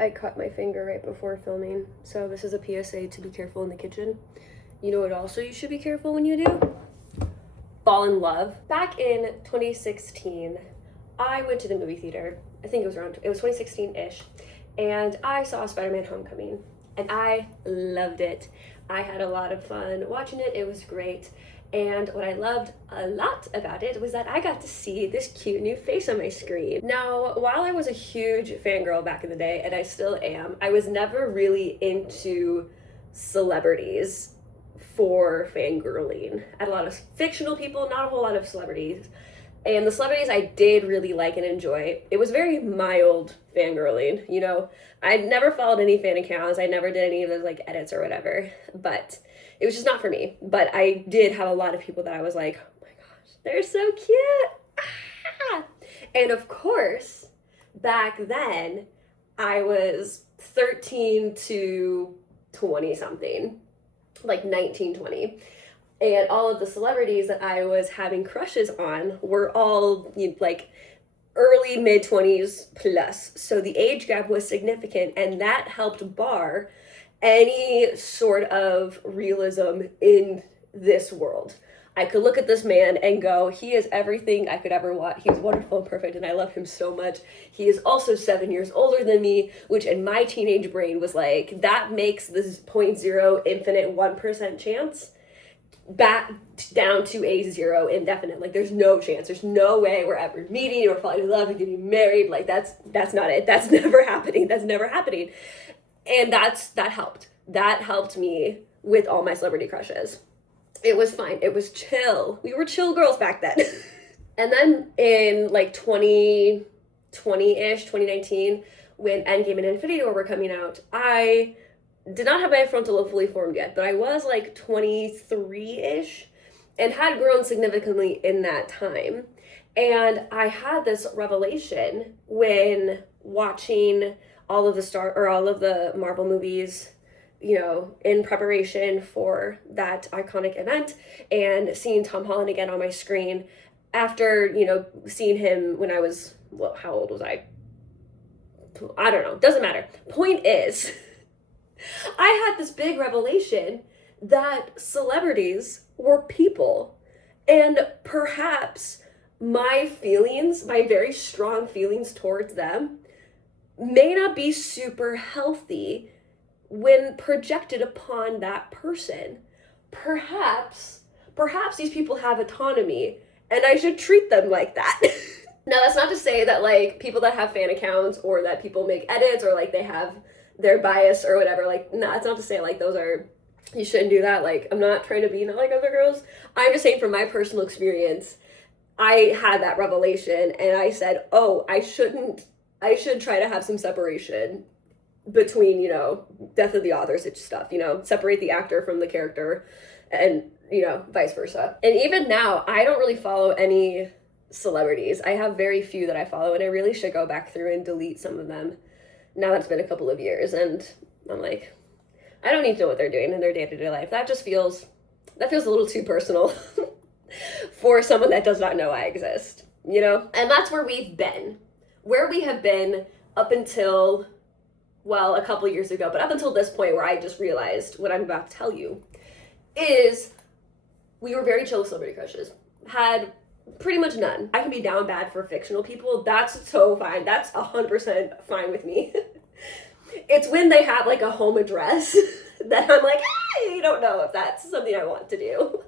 I cut my finger right before filming, so this is a PSA to be careful in the kitchen. You know what also you should be careful when you do? Fall in love. Back in 2016, I went to the movie theater. I think it was 2016-ish, and I saw Spider-Man Homecoming, and I loved it. I had a lot of fun watching it. It was great. And what I loved a lot about it was that I got to see this cute new face on my screen. Now, while I was a huge fangirl back in the day, and I still am, I was never really into celebrities for fangirling. I had a lot of fictional people, not a whole lot of celebrities. And the celebrities I did really like and enjoy, it was very mild fangirling, you know? I never followed any fan accounts, I never did any of those like edits or whatever, but it was just not for me. But I did have a lot of people that I was like, oh my gosh, they're so cute. Ah! And of course, back then, I was 13 to 20 something, like 19, 20. And all of the celebrities that I was having crushes on were all like early mid 20s plus. So the age gap was significant, and that helped bar any sort of realism in this world. I could look at this man and go, he is everything I could ever want. He's wonderful and perfect, and I love him so much. He is also 7 years older than me, which in my teenage brain was like, that makes this 0.0 infinite 1% chance back down to a zero indefinite. Like, there's no chance. There's no way we're ever meeting or falling in love and getting married. Like, that's not it. That's never happening. That's never happening. And that helped. That helped me with all my celebrity crushes. It was fine. It was chill. We were chill girls back then. And then in like 2020-ish, 2019, when Endgame and Infinity War were coming out, I did not have my frontal lobe fully formed yet, but I was like 23-ish and had grown significantly in that time. And I had this revelation when watching all of the Marvel movies, you know, in preparation for that iconic event, and seeing Tom Holland again on my screen after, you know, seeing him when I was, well, how old was I? I don't know, doesn't matter. Point is, I had this big revelation that celebrities were people, and perhaps my feelings, my very strong feelings towards them, may not be super healthy when projected upon that person. Perhaps these people have autonomy, and I should treat them like that. Now, that's not to say that like people that have fan accounts or that people make edits or like they have their bias or whatever, like, no, it's not to say like you shouldn't do that. Like, I'm not trying to be not like other girls. I'm just saying from my personal experience, I had that revelation and I said, oh, I should try to have some separation between, you know, death of the author such stuff, you know, separate the actor from the character and, you know, vice versa. And even now, I don't really follow any celebrities. I have very few that I follow, and I really should go back through and delete some of them now that it's been a couple of years. And I'm like, I don't need to know what they're doing in their day-to-day life. That feels a little too personal for someone that does not know I exist, you know? And that's where we have been up until, well, a couple years ago, but up until this point where I just realized what I'm about to tell you is we were very chill with celebrity crushes. Had pretty much none. I can be down bad for fictional people. That's so fine. That's 100% fine with me. It's when they have like a home address that I'm like, I don't know if that's something I want to do.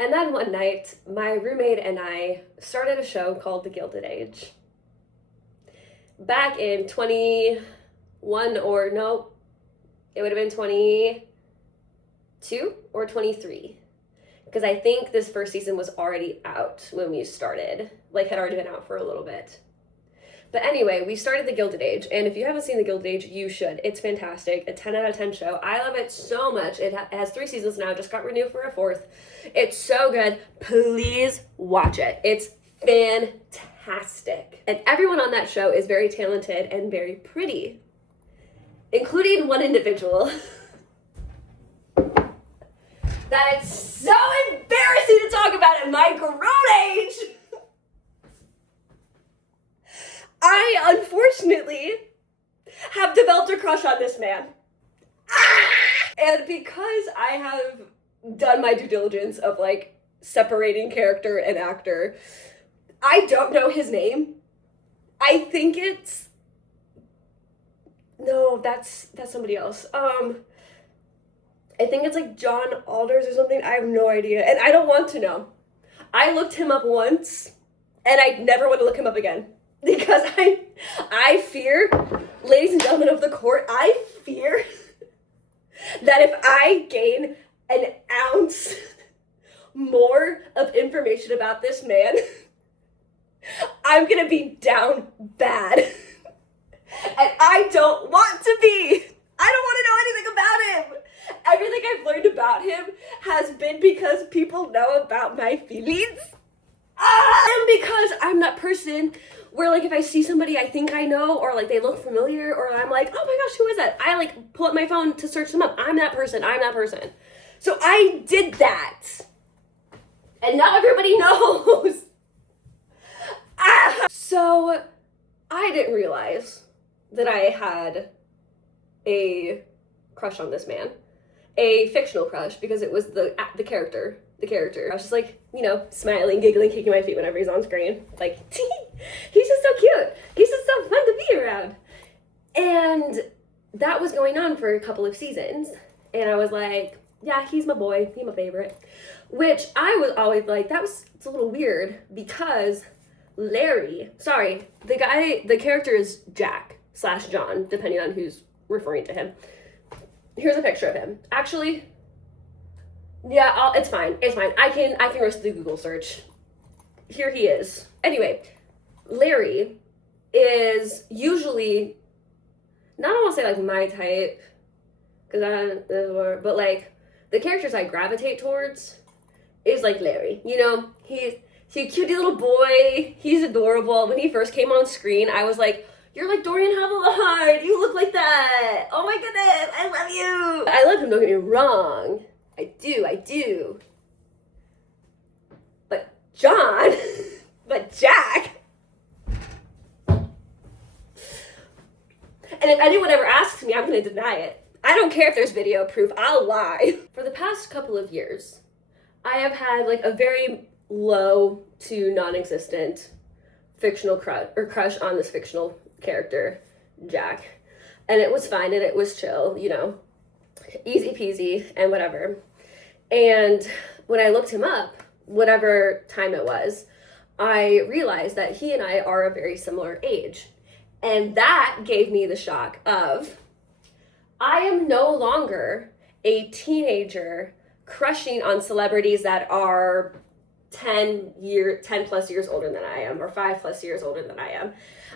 And then one night, my roommate and I started a show called The Gilded Age. Back in 21, or no, it would have been 22 or 23. Because I think this first season was already out when we started, like had already been out for a little bit. But anyway, we started The Gilded Age, and if you haven't seen The Gilded Age, you should. It's fantastic, a 10 out of 10 show. I love it so much. It has 3 seasons now, just got renewed for a 4th. It's so good. Please watch it. It's fantastic. And everyone on that show is very talented and very pretty, including one individual that it's so embarrassing to talk about at my grown age. I unfortunately have developed a crush on this man. Ah! And because I have done my due diligence of like separating character and actor, I don't know his name. I think it's no, that's somebody else. I think it's like John Alders or something. I have no idea, and I don't want to know. I looked him up once, and I never want to look him up again because I fear, ladies and gentlemen of the court, I fear that if I gain an ounce more of information about this man, I'm gonna be down bad. And I don't want to be. I don't want to know anything about him. Everything I've learned about him has been because people know about my feelings. And because I'm that person where like if I see somebody I think I know or like they look familiar or I'm like, oh my gosh, who is that? I like pull up my phone to search them up. I'm that person. So I did that. And now everybody knows. So I didn't realize that I had a crush on this man. A fictional crush because it was the character. I was just like, you know, smiling, giggling, kicking my feet whenever he's on screen. Like, he's just so cute. He's just so fun to be around. And that was going on for a couple of seasons. And I was like, yeah, he's my boy. He's my favorite. Which I was always like, it's a little weird because Larry, the character is Jack/John, depending on who's referring to him. Here's a picture of him. Actually, yeah, it's fine. I can risk the Google search. Here he is. Anyway, Larry is usually, not I want to say like my type, but like the characters I gravitate towards is like Larry. You know, he's a cute little boy. He's adorable. When he first came on screen, I was like, you're like Dorian Havillard. You look like that. Oh my goodness, I love you. I love him, don't get me wrong. I do. But Jack. And if anyone ever asks me, I'm going to deny it. I don't care if there's video proof. I'll lie. For the past couple of years, I have had like a very low to non-existent fictional crush on this fictional character, Jack. And it was fine and it was chill, you know, easy peasy and whatever. And when I looked him up, whatever time it was, I realized that he and I are a very similar age. And that gave me the shock of, I am no longer a teenager crushing on celebrities that are 10 plus years older than I am, or 5 plus years older than I am.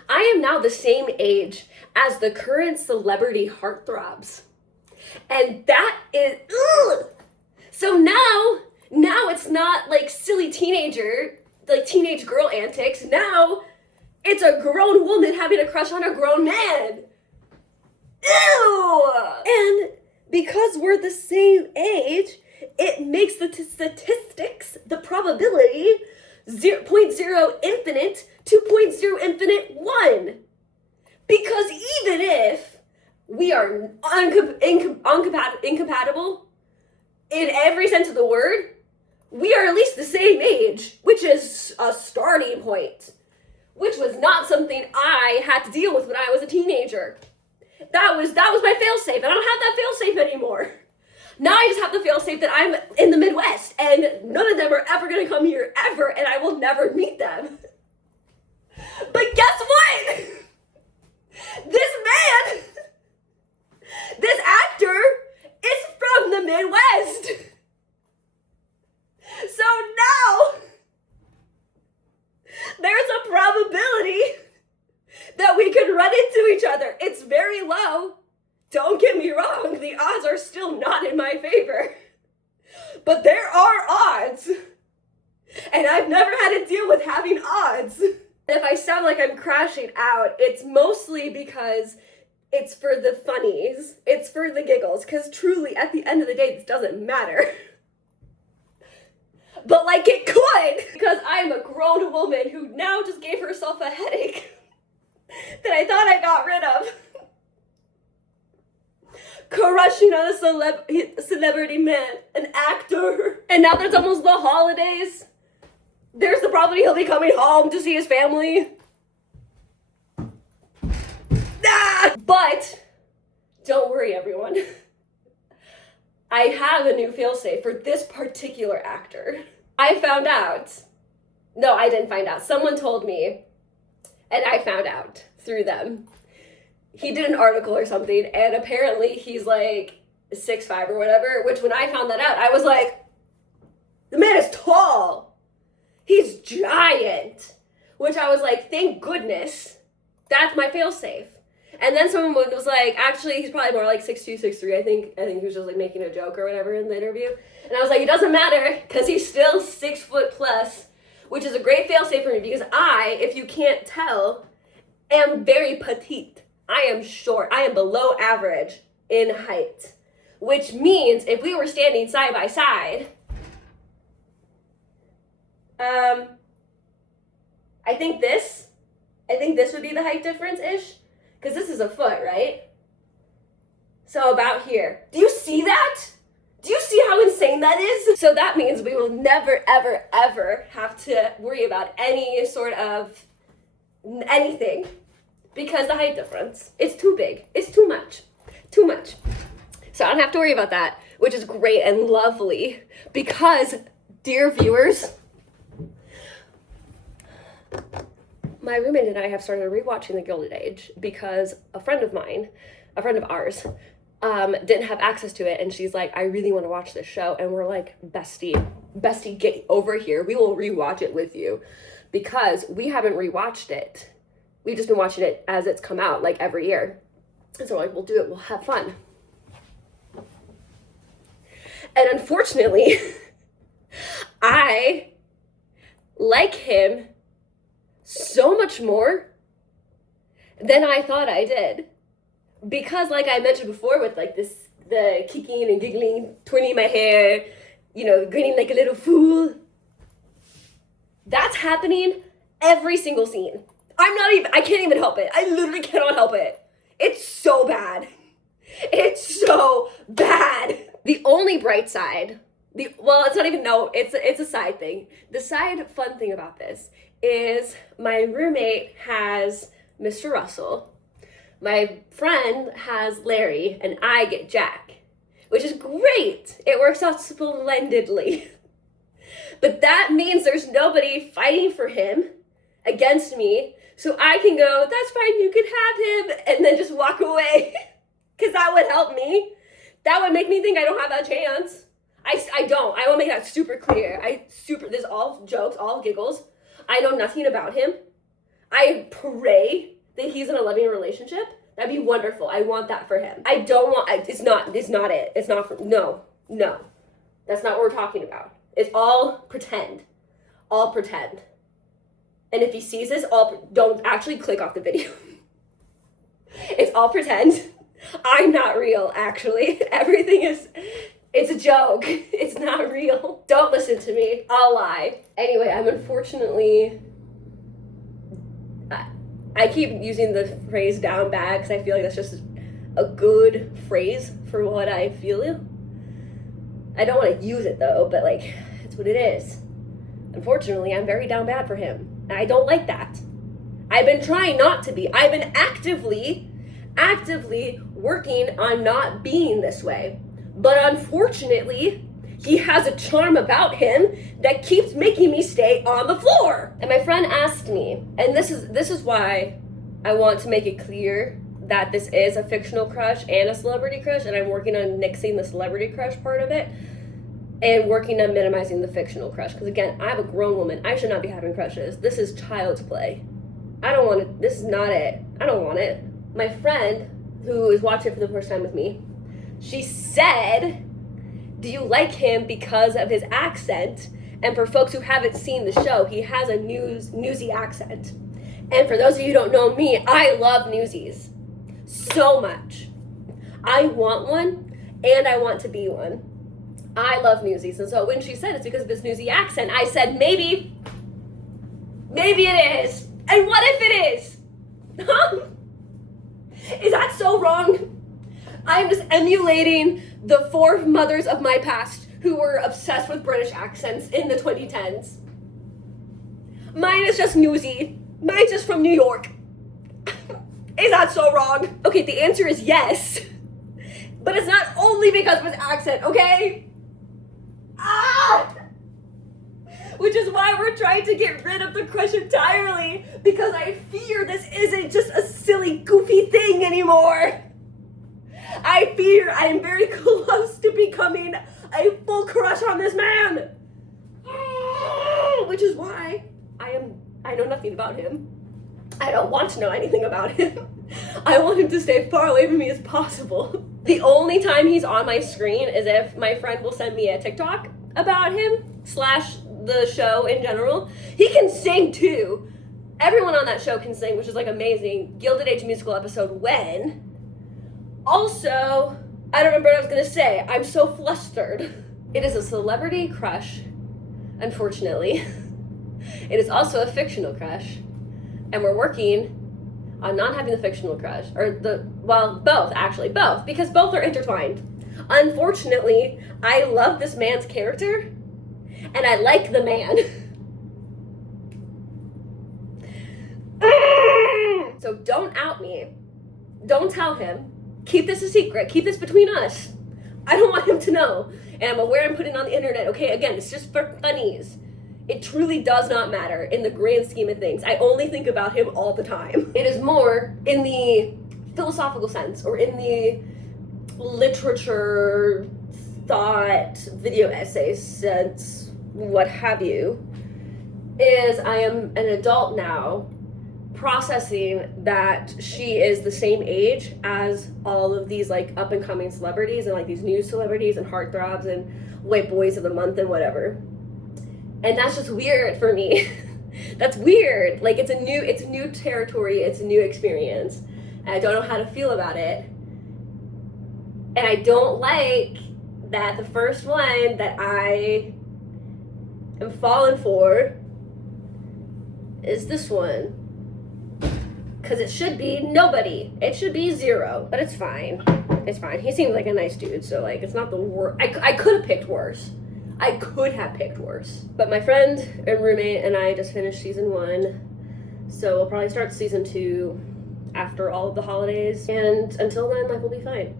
I am now the same age as the current celebrity heartthrobs. And that is, ugh! So now it's not like silly teenage girl antics. Now it's a grown woman having a crush on a grown man. Ew! And because we're the same age, it makes the statistics, the probability, 0.0 infinite to 0.0 infinite 1. Because even if we are incompatible in every sense of the word, we are at least the same age, which is a starting point, which was not something I had to deal with when I was a teenager. That was my failsafe, and I don't have that failsafe anymore. Now I just have the failsafe that I'm in the Midwest, and none of them are ever going to come here ever, and I will never meet them. But guess what? This actor is from the Midwest. So now, there's a probability that we could run into each other. It's very low. Don't get me wrong, the odds are still not in my favor. But there are odds. And I've never had to deal with having odds. If I sound like I'm crashing out, it's mostly because it's for the funnies. It's for the giggles. Because truly, at the end of the day, this doesn't matter. But like it could. Because I'm a grown woman who now just gave herself a headache that I thought I got rid of. crushing on a celebrity man, an actor. And now that it's almost the holidays, there's the probability he'll be coming home to see his family. But don't worry, everyone. I have a new failsafe for this particular actor. I found out. No, I didn't find out. Someone told me, and I found out through them. He did an article or something, and apparently he's like 6'5" or whatever, which when I found that out, I was like, the man is tall. He's giant. Which I was like, thank goodness. That's my failsafe. And then someone was like, actually, he's probably more like 6'2", 6'3". I think he was just like making a joke or whatever in the interview. And I was like, it doesn't matter, because he's still 6 foot plus, which is a great failsafe for me, because I, if you can't tell, am very petite. I am short. I am below average in height, which means if we were standing side by side, I think this would be the height difference-ish, because this is a foot, right? So about here. Do you see that? Do you see how insane that is? So that means we will never, ever, ever have to worry about any sort of anything, because the height difference, it's too big. It's too much. Too much. So I don't have to worry about that, which is great and lovely, because, dear viewers, my roommate and I have started rewatching The Gilded Age because a friend of ours, didn't have access to it, and she's like, I really want to watch this show, and we're like, bestie, get over here. We will rewatch it with you, because we haven't rewatched it. We've just been watching it as it's come out, like every year. And so we're like, we'll do it. We'll have fun. And unfortunately, I like him so much more than I thought I did. Because like I mentioned before with like the kicking and giggling, twirling my hair, grinning like a little fool. That's happening every single scene. I can't even help it. I literally cannot help it. It's so bad. It's so bad. The only bright side, it's not even, no, it's a side thing. The side fun thing about this is my roommate has Mr. Russell, my friend has Larry, and I get Jack, which is great. It works out splendidly. But that means there's nobody fighting for him against me, so I can go, that's fine, you can have him, and then just walk away, because that would help me. That would make me think I don't have that chance. I don't. I will make that super clear. This is all jokes, all giggles. I know nothing about him. I pray that he's in a loving relationship. That'd be wonderful. I want that for him. I don't want, it's not it. It's not for, no. That's not what we're talking about. It's all pretend. All pretend. And if he sees this, don't actually click off the video. It's all pretend. I'm not real, actually. Everything it's a joke. It's not real. Don't listen to me. I'll lie. Anyway, I'm unfortunately, I keep using the phrase down bad because I feel like that's just a good phrase for what I feel. I don't want to use it though, but like, it's what it is. Unfortunately, I'm very down bad for him. And I don't like that. I've been trying not to be. I've been actively working on not being this way. But unfortunately, he has a charm about him that keeps making me stay on the floor. And my friend asked me, and this is why I want to make it clear that this is a fictional crush and a celebrity crush, and I'm working on nixing the celebrity crush part of it and working on minimizing the fictional crush. Because again, I'm a grown woman. I should not be having crushes. This is child's play. I don't want it. This is not it. I don't want it. My friend, who is watching it for the first time with me, she said, do you like him because of his accent? And for folks who haven't seen the show, he has a newsy accent. And for those of you who don't know me, I love newsies so much. I want one, and I want to be one. I love newsies. And so when she said it's because of his newsy accent, I said, maybe it is. And what if it is? Is that so wrong? I'm just emulating the foremothers of my past who were obsessed with British accents in the 2010s. Mine is just newsy. Mine's just from New York. Is that so wrong? Okay, the answer is yes. But it's not only because of his accent, okay? Ah! Which is why we're trying to get rid of the crush entirely, because I fear this isn't just a silly, goofy thing anymore. I fear I am very close to becoming a full crush on this man. Which is why I know nothing about him. I don't want to know anything about him. I want him to stay far away from me as possible. The only time he's on my screen is if my friend will send me a TikTok about him, / the show in general. He can sing too. Everyone on that show can sing, which is like amazing. Gilded Age musical episode when. Also, I don't remember what I was gonna say. I'm so flustered. It is a celebrity crush, unfortunately. It is also a fictional crush. And we're working on not having the fictional crush, both, because both are intertwined. Unfortunately, I love this man's character, and I like the man. So don't out me. Don't tell him. Keep this a secret. Keep this between us. I don't want him to know. And I'm aware I'm putting it on the internet. Okay, again, it's just for funnies. It truly does not matter in the grand scheme of things. I only think about him all the time. It is more in the philosophical sense, or in the literature, thought, video essay sense, what have you, is I am an adult now, processing that she is the same age as all of these like up and coming celebrities, and like these new celebrities and heartthrobs and white boys of the month and whatever. And that's just weird for me. That's weird. Like it's new territory, it's a new experience. And I don't know how to feel about it. And I don't like that the first one that I am falling for is this one. Because it should be nobody. It should be 0. But it's fine. It's fine. He seems like a nice dude, so like it's not the worst. I could have picked worse. I could have picked worse. But my friend and roommate and I just finished season 1. So we'll probably start season 2 after all of the holidays. And until then, life will be fine.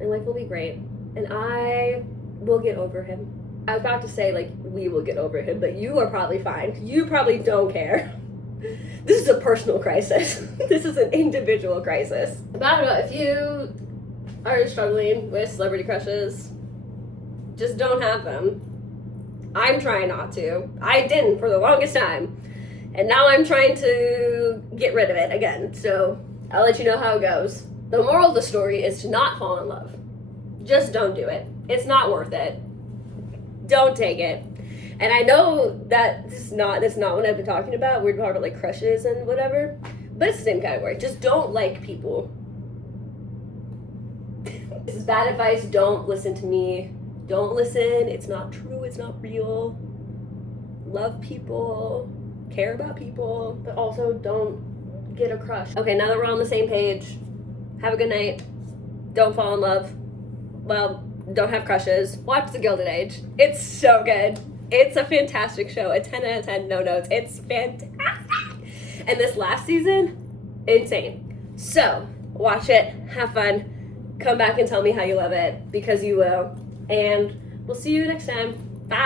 And life will be great. And I will get over him. I was about to say, like, we will get over him, but you are probably fine. You probably don't care. This is a personal crisis. This is an individual crisis. But I don't know, if you are struggling with celebrity crushes, just don't have them. I'm trying not to. I didn't for the longest time. And now I'm trying to get rid of it again. So I'll let you know how it goes. The moral of the story is to not fall in love. Just don't do it. It's not worth it. Don't take it. And I know that this is not what I've been talking about. We're talking about like crushes and whatever. But it's the same category. Just don't like people. This is bad advice. Don't listen to me. Don't listen. It's not true. It's not real. Love people. Care about people. But also don't get a crush. Okay, now that we're on the same page, have a good night. Don't fall in love. Well, don't have crushes. Watch The Gilded Age. It's so good. It's a fantastic show. A 10 out of 10, no notes. It's fantastic. And this last season, insane. So, watch it. Have fun. Come back and tell me how you love it, because you will. And we'll see you next time. Bye.